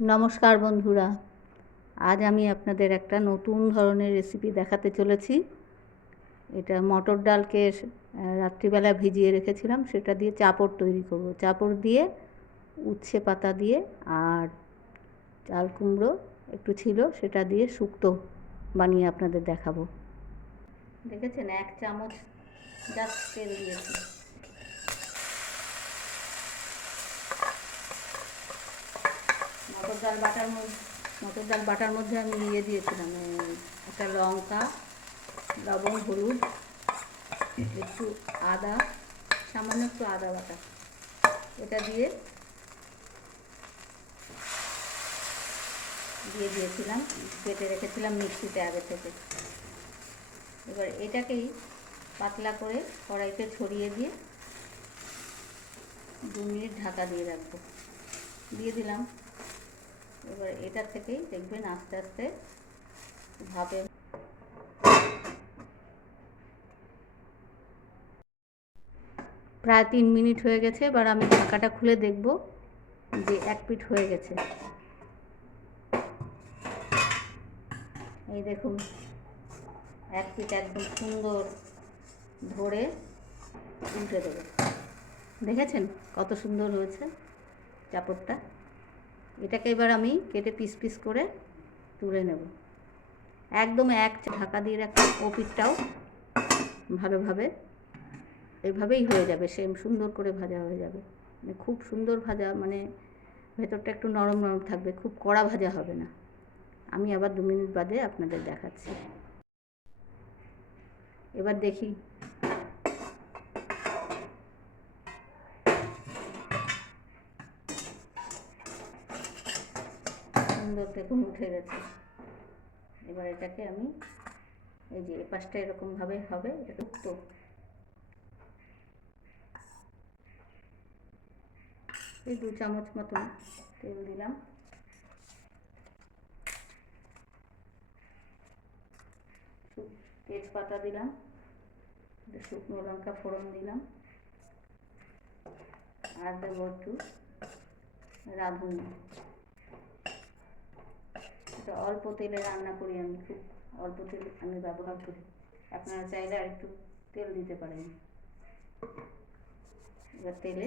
নমস্কার বন্ধুরা, আজ আমি আপনাদের একটা নতুন ধরনের রেসিপি দেখাতে চলেছি। এটা মটর ডালকে রাত্রিবেলা ভিজিয়ে রেখেছিলাম, সেটা দিয়ে চাপড় তৈরি করব। চাপড় দিয়ে উচ্ছে পাতা দিয়ে আর চাল কুমড়ো একটু ছিল, সেটা দিয়ে শুক্তো বানিয়ে আপনাদের দেখাবো। দেখেছেন, এক চামচ জাস্ট তেল দিয়েছি। মটর ডাল বাটার মধ্যে, মটর ডাল বাটার মধ্যে আমি ইয়ে দিয়েছিলাম একটা লঙ্কা, লবণ, হলুদ, একটু আদা, সামান্য একটু আদা বাটা। এটা দিয়ে দিয়ে দিয়েছিলাম কেটে রেখেছিলাম মিক্সিতে আগে থেকে। এবার এটাকেই পাতলা করে কড়াইতে ছড়িয়ে দিয়ে দু মিনিট ঢাকা দিয়ে রাখব। দিয়ে দিলাম এবার এটা থেকেই দেখবেন আস্তে আস্তে ভাবে প্রায় তিন মিনিট হয়ে গেছে, এবার আমি ঢাকাটা খুলে দেখব যে এক পিঠ হয়ে গেছে। এই দেখুন, এক পিঠ একদম সুন্দর ধরে উল্টে দেবে। দেখেছেন কত সুন্দর হয়েছে চাপড়টা? এটাকে এবার আমি কেটে পিস পিস করে তুলে নেব। একদম এক ঢাকা দিয়ে রাখলাম ও ভালোভাবে এভাবেই হয়ে যাবে, সেম সুন্দর করে ভাজা হয়ে যাবে। মানে খুব সুন্দর ভাজা মানে ভেতরটা একটু নরম নরম থাকবে, খুব কড়া ভাজা হবে না। আমি আবার দু মিনিট বাদে আপনাদের দেখাচ্ছি। এবার দেখি সুন্দর দেখুন উঠে গেছে। এবার এটাকে আমি এই যে পাশটা এরকমভাবে হবে, এটা এই দু চামচ মতন তেল দিলাম। তেজপাতা দিলাম শুকনো লঙ্কা ফোড়ন দিলাম, আর দেবো একটু রাঁধুনি। এটা অল্প তেলে রান্না করি আমি খুব, অল্প তেল আমি ব্যবহার করি। আপনারা চাইলে আর একটু তেল দিতে পারেন। এবার তেলে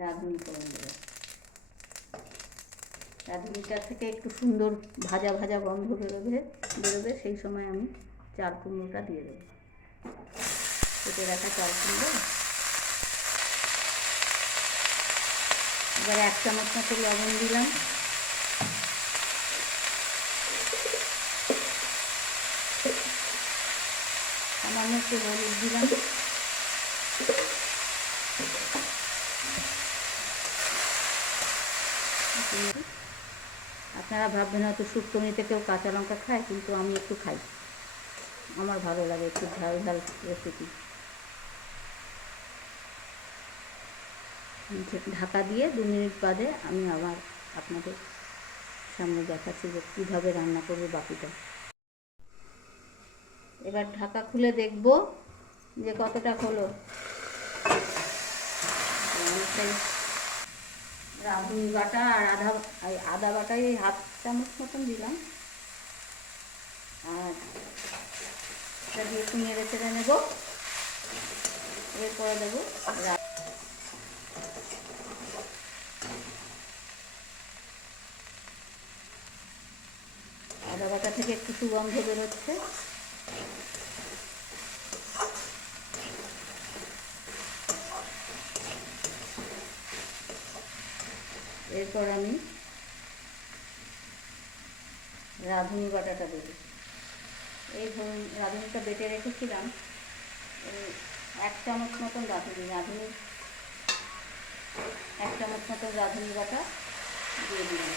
রাঁধুনি করে দেবে। রাঁধুনিটা থেকে একটু সুন্দর ভাজা ভাজা গন্ধ বেরোবে বেরোবে, সেই সময় আমি চাল কুমড়োটা দিয়ে দেবো। কেটে রাখা চাল কুমড়ো। এবার এক চামচ মতো লবণ দিলাম। সামান্য একটু হলুদ দিলাম। আপনারা ভাববেন হয়তো শুক্তমিতে কেউ কাঁচা লঙ্কা খায়, কিন্তু আমি একটু খাই। আমার ভালো লাগে একটু ঝাল ঝাল রেসিপি ঢাকা দিয়ে দু মিনিট বাদে আমি আবার আপনাদের সামনে দেখাচ্ছি যে কীভাবে রান্না করব বাকিটা। এবার ঢাকা খুলে দেখব যে কতটা হলো। রাঁধুনি বাটা আর আধা, এই আদা বাটাই হাফ চামচ মতন দিলাম। আর এটা দিয়ে একটু নেড়ে চেড়ে নেব। এরপরে দেবো আদা বাটা থেকে একটু সুগন্ধ বেরোচ্ছে। এরপর আমি রাঁধুনি বাটাটা দেবো। এই ধরুন রাঁধুনিটা বেটে রেখেছিলাম এক চামচ মতন রাঁধুনি রাঁধুনি, এক চামচ মতন রাঁধুনি বাটা দিয়ে দিলাম।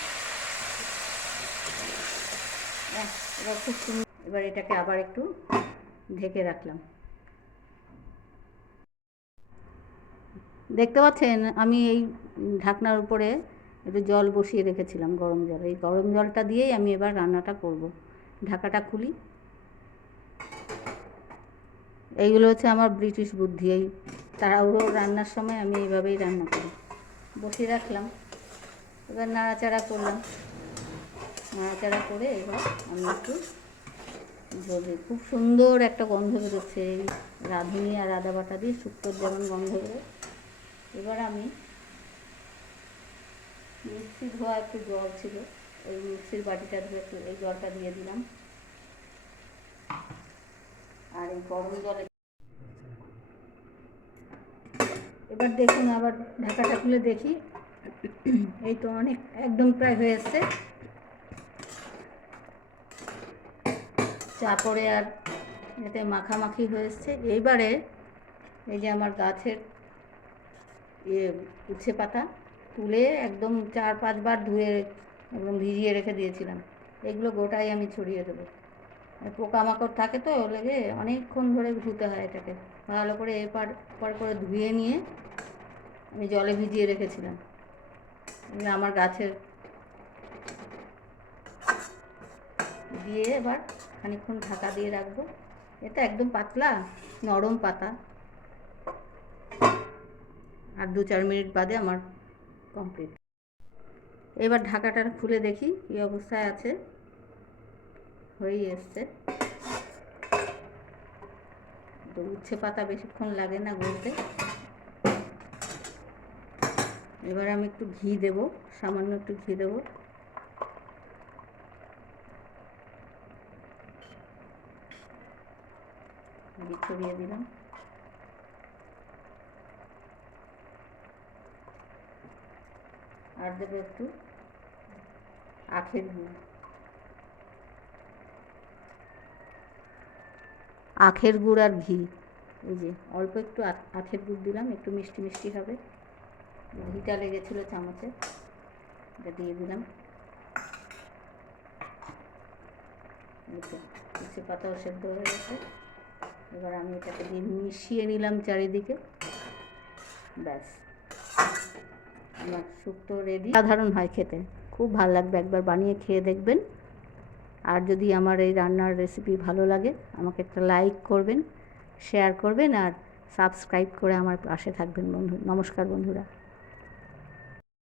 এবার খুব সুন্দর, এবার এটাকে আবার একটু ঢেকে রাখলাম। দেখতে পাচ্ছেন, আমি এই ঢাকনার উপরে একটু জল বসিয়ে রেখেছিলাম গরম জল। এই গরম জলটা দিয়েই আমি এবার রান্নাটা করব। ঢাকাটা খুলি। এইগুলো হচ্ছে আমার ব্রিটিশ বুদ্ধি। এই তাড়াহুড়ো রান্নার সময় আমি এইভাবেই রান্না করি। বসিয়ে রাখলাম। এবার নাড়াচাড়া করলাম। নাড়াচাড়া করে এবার আমি একটু জলে খুব সুন্দর একটা গন্ধ বেরোচ্ছে এই রাঁধুনি আর আদা বাটা দিয়ে শুক্তোর যেমন গন্ধ বেরোয়। এবার আমি মিক্সি ধোয়া একটু জল ছিল, ওই মিক্সির বাটিটা ধুয়ে একটু এই জলটা দিয়ে দিলাম। আর এই গরম জলে এবার দেখুন, আবার ঢাকাটা খুলে দেখি। এই তো অনেক, একদম প্রায় হয়ে এসছে। পড়ে আর এতে মাখামাখি হয়ে এসছে। এইবারে এই যে আমার গাছের ইয়ে উচ্ছে পাতা তুলে একদম চার পাঁচবার ধুয়ে একদম ভিজিয়ে রেখে দিয়েছিলাম। এগুলো গোটাই আমি ছড়িয়ে দেবো। পোকামাকড় থাকে তো লেগে অনেকক্ষণ ধরে ধুতে হয় এটাকে। ভালো করে এপার ওপার করে ধুয়ে নিয়ে আমি জলে ভিজিয়ে রেখেছিলাম। আমার গাছের দিয়ে এবার খানিকক্ষণ ঢাকা দিয়ে রাখব। এটা একদম পাতলা, নরম পাতা। আর দু চার মিনিট বাদে আমার কমপ্লিট এবার ঢাকাটা খুলে দেখি, কী অবস্থায় আছে। হয়েই এসছে। তো উচ্ছে পাতা বেশিক্ষণ লাগে না গলতে। এবার আমি একটু ঘি দেব, সামান্য একটু ঘি দেব। ছড়িয়ে দিলাম। আর দেবো একটু আখের গুড়। আখের গুড় আর ঘি। এই যে, অল্প একটু আখ- আখের গুড় দিলাম, একটু মিষ্টি মিষ্টি হবে। ঘিটা লেগেছিলো চামচে, এটা দিয়ে দিলাম। উচ্ছে পাতাও সেদ্ধ হয়ে গেছে। এবার আমি এটাকে দিয়ে মিশিয়ে নিলাম চারিদিকে। ব্যাস। শুক্তো রেডি সাধারণ হয় খেতে। খুব ভালো লাগবে একবার বানিয়ে খেয়ে দেখবেন। আর যদি আমার এই রান্নার রেসিপি ভালো লাগে, আমাকে একটা লাইক করবেন শেয়ার করবেন আর সাবস্ক্রাইব করে আমার পাশে থাকবেন বন্ধু। নমস্কার বন্ধুরা।